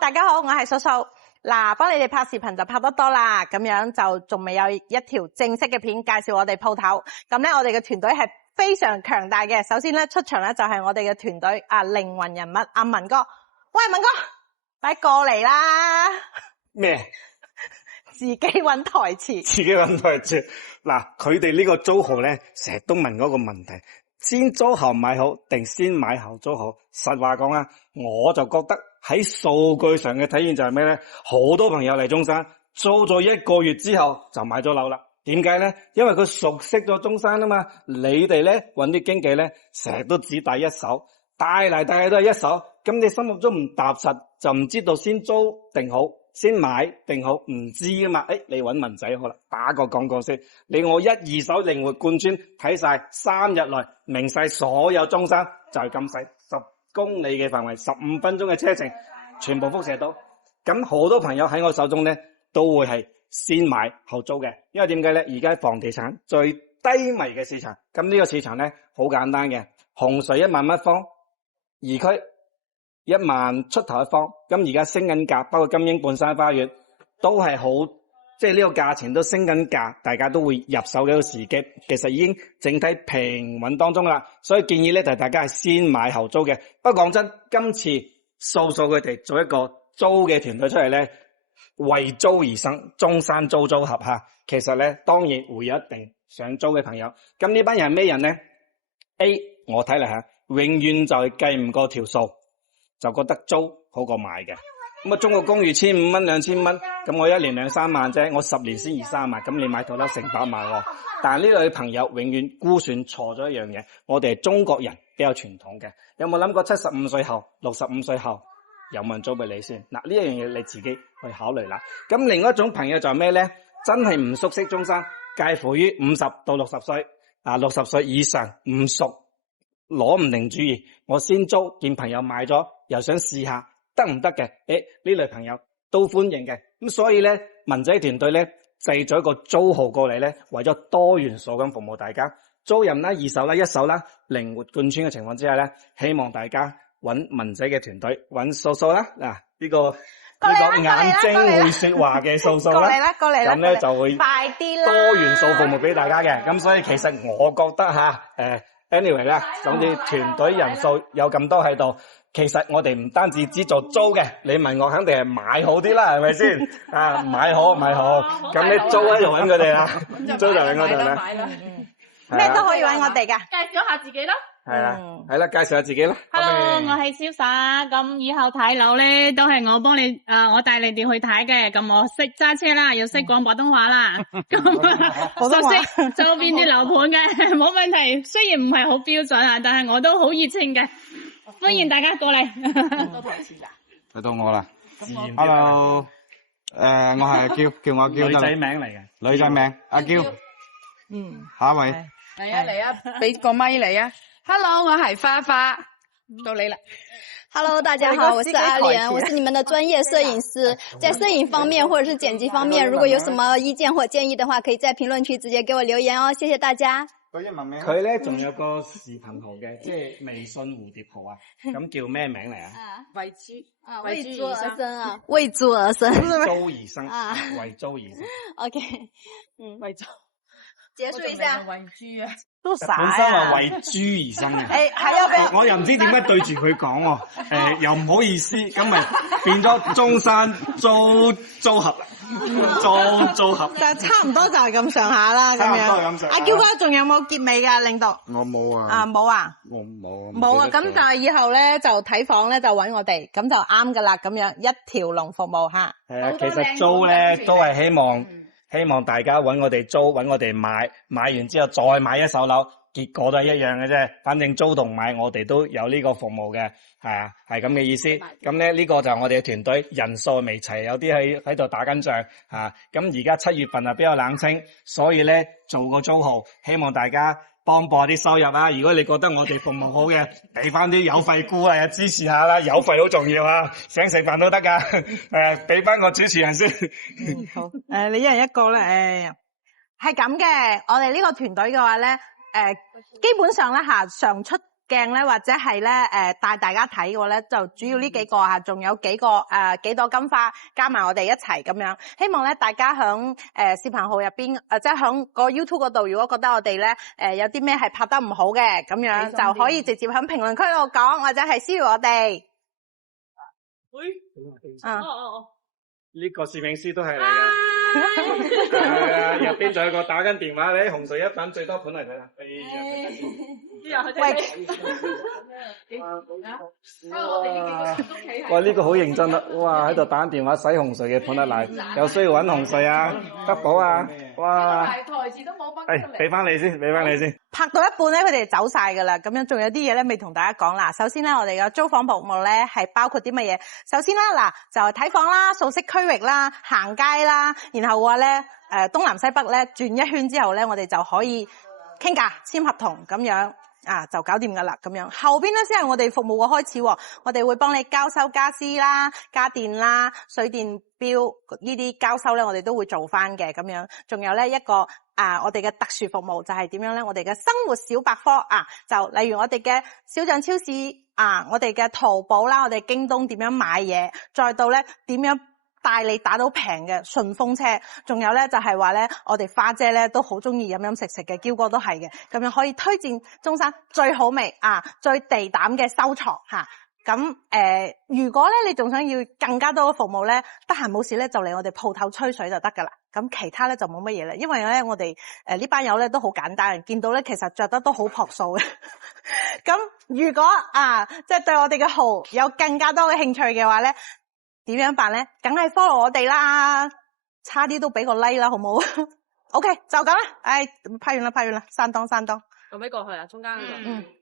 大家好，我係素素。嗱，幫你哋拍視頻就拍得多啦，咁樣就仲未有一條正式嘅片介紹我哋鋪頭。咁咧，我哋嘅團隊係非常強大嘅。首先咧，出場咧就係我哋嘅團隊靈魂人物阿文哥。喂，文哥，快過嚟啦！咩？自己搵台詞。自己搵台詞。嗱，佢哋呢個租號咧，成日都問嗰個問題。先租後買好定先買後租好？實話講啊，我就覺得喺數據上嘅體現就係咩咧？好多朋友嚟中山租咗1個月之後就買咗樓啦。點解咧？因為佢熟悉咗中山啊嘛。你哋咧搵啲經紀咧，成日都只帶一手，帶嚟帶去都係一手。咁你心目中唔踏實，就唔知道先租定好，先買定好，唔知噶嘛？你搵文仔好啦，打個廣告先。你我1、2手靈活貫穿，睇晒3日內明晒所有中山，就係咁細10公里嘅範圍，15分鐘嘅車程，全部輻射到。咁好多朋友喺我手中咧，都會係先買後租嘅。因為點解咧？而家房地產最低迷嘅市場，咁呢個市場咧好簡單嘅，紅隧1萬1方，二區1萬出頭一方，咁而家升緊價，包括金鷹半山花園都係好，即係呢個價錢都升緊價，大家都會入手嘅一個時機，其實已經整體平穩當中啦。所以建議咧就係大家係先買後租嘅。不過講真，今次素素佢哋做一個租嘅團隊出嚟咧，為租而生，中山租租合吓。其實咧當然會有一定想租嘅朋友。咁呢班人係咩人咧 ？A 我睇嚟吓，永遠就係計唔過條數。就覺得租好過買嘅，咁中國公寓1500蚊2000蚊，咁我1年2、3萬啫，我10年先2、3萬，咁你買套樓成百萬喎。但係呢類朋友永遠估算錯咗一樣嘢，我哋係中國人比較傳統嘅，有冇諗過75歲後、65歲後有冇人租俾你先？嗱，呢一樣嘢你自己去考慮啦。咁另外一種朋友就係咩咧？真係唔熟悉中山，介乎於50到60歲，60歲以上唔熟，攞唔定主意，我先租，見朋友買咗，又想試下得唔得嘅？呢類朋友都歡迎嘅。咁所以咧，文仔團隊咧製咗一個租號過嚟咧，為咗多元素咁服務大家，租賃啦、2手啦、1手啦，靈活貫穿嘅情況之下咧，希望大家揾文仔嘅團隊，揾素素啦。嗱，呢個眼睛會說話嘅素素啦，過嚟啦，咁咧就會快啲啦，多元素服務俾大家嘅。咁所以其實我覺得anyway 啦，總之團隊人數有咁多喺度，其實我哋唔單止只做租嘅，你問我肯定係買好啲啦，係咪先？買好，咁你租咧就揾佢哋啦，租就揾我哋啦。咩都可以揾我哋噶，介紹下自己啦。係啦，介紹下自己啦。Hello， 我係瀟灑，咁以後睇樓咧都係我幫你，我帶你哋去睇嘅。咁我識揸車啦，又識講普通話啦，咁熟悉周邊啲樓盤嘅，冇問題。雖然唔係好標準啊，但係我都好熱情嘅，歡迎大家過嚟。多台詞啦，到我啦。Hello， 我係叫我嬌女仔名嚟嘅，女仔名阿嬌。下一位。嚟啊，俾個咪嚟啊。Hello， 我係花花，到你啦。Hello， 大家好，我是阿蓮，我是你們的專業攝影師。在攝影方面或者是剪輯方面，如果有什麼意見或建議的話，可以在評論區直接給我留言哦。謝謝大家。佢咧仲有個視頻號嘅，即係微信蝴蝶號啊。咁叫咩名嚟啊？為豬為豬而生啊，為豬而生，租而生啊，為租而生。OK，為豬。結束一下。為豬啊。都傻本身係為豬而生嘅，係啊，我又唔知點解對住佢講喎，又唔好意思，咁咪變咗中山租合，租合，就差唔多就係咁上下啦，咁樣。阿嬌哥仲有冇結尾噶領導？我冇啊。冇啊？我冇。冇啊，咁就係以後咧就睇房咧就揾我哋，咁就啱噶啦，咁樣一條龍服務吓。係啊，其實租咧都係希望大家揾我哋租，揾我哋買，買完之後再買一手樓，結果都係一樣嘅啫。反正租同買我哋都有呢個服務嘅，係咁嘅意思。咁咧呢個就係我哋嘅團隊，人數未齊，有啲喺度打緊仗吓。咁而家7月份啊比較冷清，所以咧做個租號，希望大家幫補啲收入啦。如果你覺得我哋服務好嘅，俾翻啲有費估啊，支持下啦，有費好重要啊，請食飯都得噶。俾翻個主持人先。好，你一人一個咧，係咁嘅。我哋呢個團隊嘅話咧，基本上咧常出鏡咧，或者係咧帶大家睇嘅話咧，就主要呢幾個嚇，仲有幾個幾朵金花加埋我哋一齊咁樣。希望咧大家響視頻號入邊，即係響個 YouTube 嗰度，如果覺得我哋咧有啲咩係拍得唔好嘅，咁樣就可以直接喺評論區度講，或者係私聊我哋。呢個攝影師都係嚟㗎，係啊，入邊仲有個打緊電話，你紅隧一等最多盤嚟睇啦。哇！呢個好認真啦，哇！喺度打緊電話洗紅隧嘅盤啊，嚟有需要揾紅隧啊，德寶啊，哇！台詞都冇分。俾翻你先，俾翻你先。拍到一半咧，佢哋走晒噶啦，咁樣仲有啲嘢咧未同大家講啦。首先咧，我哋嘅租房服務咧係包括啲乜嘢？首先啦，嗱就係睇房啦、素色區域啦、行街啦，然後話咧東南西北咧轉一圈之後咧，我哋就可以傾價、簽合同咁樣啊，就搞掂噶啦咁樣。後邊咧先係我哋服務嘅開始，我哋會幫你交收家私啦、家電啦、水電表呢啲交收咧，我哋都會做翻嘅咁樣。仲有咧一個我哋嘅特殊服務就係點樣咧？我哋嘅生活小百科就例如我哋嘅小象超市我哋嘅淘寶啦，我哋京東點樣買嘢，再到咧點樣帶你打到平嘅順風車，仲有咧就係話咧，我哋花姐咧都好中意飲飲食食嘅，嬌哥都係嘅，咁樣可以推薦中山最好味最地膽嘅收藏咁如果咧你仲想要更加多嘅服務咧，得閒冇事咧就嚟我哋鋪頭吹水就得噶啦。咁其他咧就冇乜嘢啦，因為咧我哋呢班友咧都好簡單，見到咧其實着得都好樸素嘅。咁如果即係對我哋嘅號有更加多嘅興趣嘅話咧，點樣辦咧？梗係 follow 我哋啦，差啲都俾個 like 啦，好唔好？OK， 就咁啦。拍完啦，山東。咁俾過去啊，中間嗰個。